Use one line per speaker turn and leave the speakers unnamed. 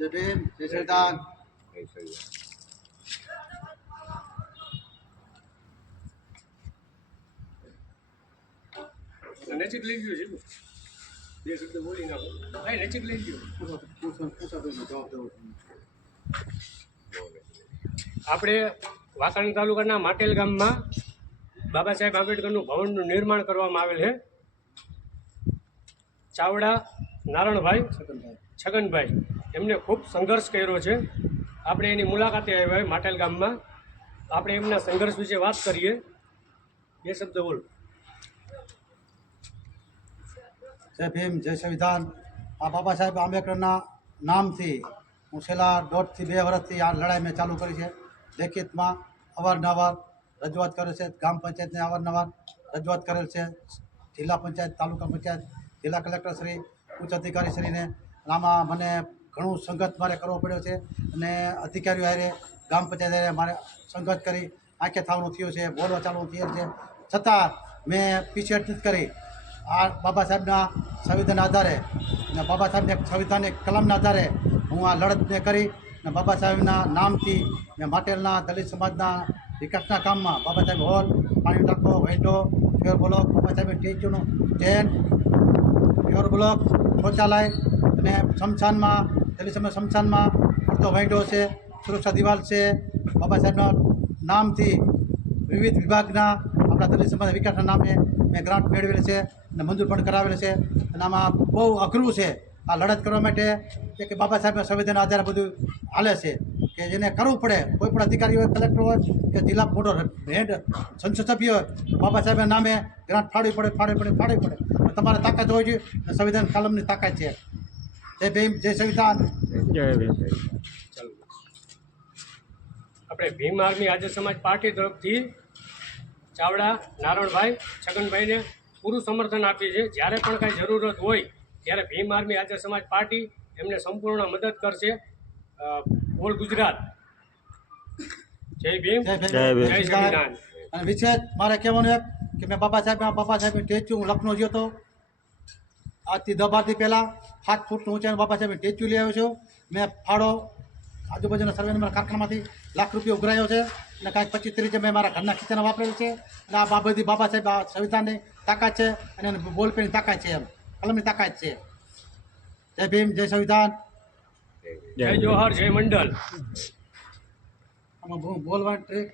જય ભીમ
બોલી નાખો ભાઈ નજીક આપણે વાસણ તાલુકાના માટેલ ગામમાં બાબા સાહેબ આંબેડકરનું ભવનનું નિર્માણ કરવામાં આવેલ છે. ચાવડા નારણભાઈ
છગનભાઈ.
એમને ખૂબ સંઘર્ષ કર્યો છે. આપણે એની મુલાકાતે આવ્યા હોય માટેલ ગામમાં. આપણે એમના સંઘર્ષ વિશે વાત કરીએ. બે શબ્દ બોલ.
જય ભીમ, જય સંવિધાન. આ બાબા સાહેબ આંબેડકરના નામથી હું છેલ્લા દોઢથી બે વર્ષથી આ લડાઈ મેં ચાલુ કરી છે. લેખિતમાં અવારનવાર રજૂઆત કરે છે, ગ્રામ પંચાયતને અવારનવાર રજૂઆત કરેલ છે. જિલ્લા પંચાયત, તાલુકા પંચાયત, જિલ્લા કલેક્ટર શ્રી ઉચ્ચ અધિકારી શ્રીને આમાં મને ઘણું સંઘર્ષ મારે કરવો પડ્યો છે અને અધિકારીઓ હારે, ગ્રામ પંચાયત મારે સંઘર્ષ કરી, આંખે થવાનું થયું છે બોલવા ચાલવાનું થયેલ છે. છતાં મેં પીછેહટ નથી કરી. આ બાબા સાહેબના સંવિધાન આધારે અને બાબા સાહેબને સંવિધાનની કલમના આધારે હું આ લડતને કરી અને બાબા સાહેબના નામથી મેં માટેલના દલિત સમાજના વિકાસના કામમાં બાબા સાહેબ હોલ, પાણી ટાંકો વહેંટો pure block, Baba Saheb ટેચ્યુનું chain pure block, શૌચાલય અને શમશાનમાં દલિત સમય શમશાનમાં પૂરતો વેંડો છે, સુરક્ષા દિવાલ છે. બાબા સાહેબના નામથી વિવિધ વિભાગના આપણા દલિત સમાજ વિકાસના નામે મેં ગ્રાન્ટ મેળવેલ છે અને મંજૂર પણ કરાવેલ છે. અને આમાં બહુ અઘરું છે. આ લડત કરવા માટે કે બાબા સાહેબના સંવિધાન આધારે બધું હાલે છે કે જેને કરવું પડે, કોઈ પણ અધિકારી હોય, કલેક્ટર હોય કે જિલ્લા મોટો હેડ સંસદ સભ્ય હોય બાબા સાહેબના નામે ગ્રાન્ટ ફાળવી પડે ફાળવી પડે ફાળવી પડે. તમારે તાકાત હોવી જોઈએ સંવિધાન કલમની તાકાત છે. જય ભીમ જય સંવિધાન.
ચાલો આપણે ભીમ આર્મી આજે સમાજ પાર્ટી તરફથી ચાવડા નારણભાઈ છગનભાઈને પૂરું સમર્થન આપીએ છીએ. જ્યારે પણ કાંઈ જરૂરત હોય ત્યારે ભીમ આર્મી આજે સમાજ પાર્ટી એમને સંપૂર્ણ મદદ કરશે. ઓલ ગુજરાત. જય ભીમ.
જય
જય ભીમ.
જય સંવિધાન.
અને વિશેષ મારે કહેવાનું એક કે મેં બાબા સાહેબ બાબા સાહેબની સ્ટેચ્યુ હું લખનૌ ગયો હતો. આજથી દસ બારથી પહેલાં સાત ફૂટનું ઊંચાઈનું બાબા સાહેબ ટેચ્યુ લઈ આવ્યો છું. મેં ફાળો આજુબાજુના સર્વે નંબર કારખાનામાંથી લાખ રૂપિયા ઉઘરાયો છે અને કાંઈક પચીસ ત્રીસ મેં મારા ઘરના ખીચાના વાપરેલ છે અને આ બાબતથી બાબા સાહેબ આ સંવિધાનની તાકાત છે અને એની બોલપેનની તાકાત છે એમ. કલમની તાકાત છે. જય ભીમ જય સંવિધાન.
જય જોહર જય મંડલ.
આમાં બોલવાની ટ્રીક.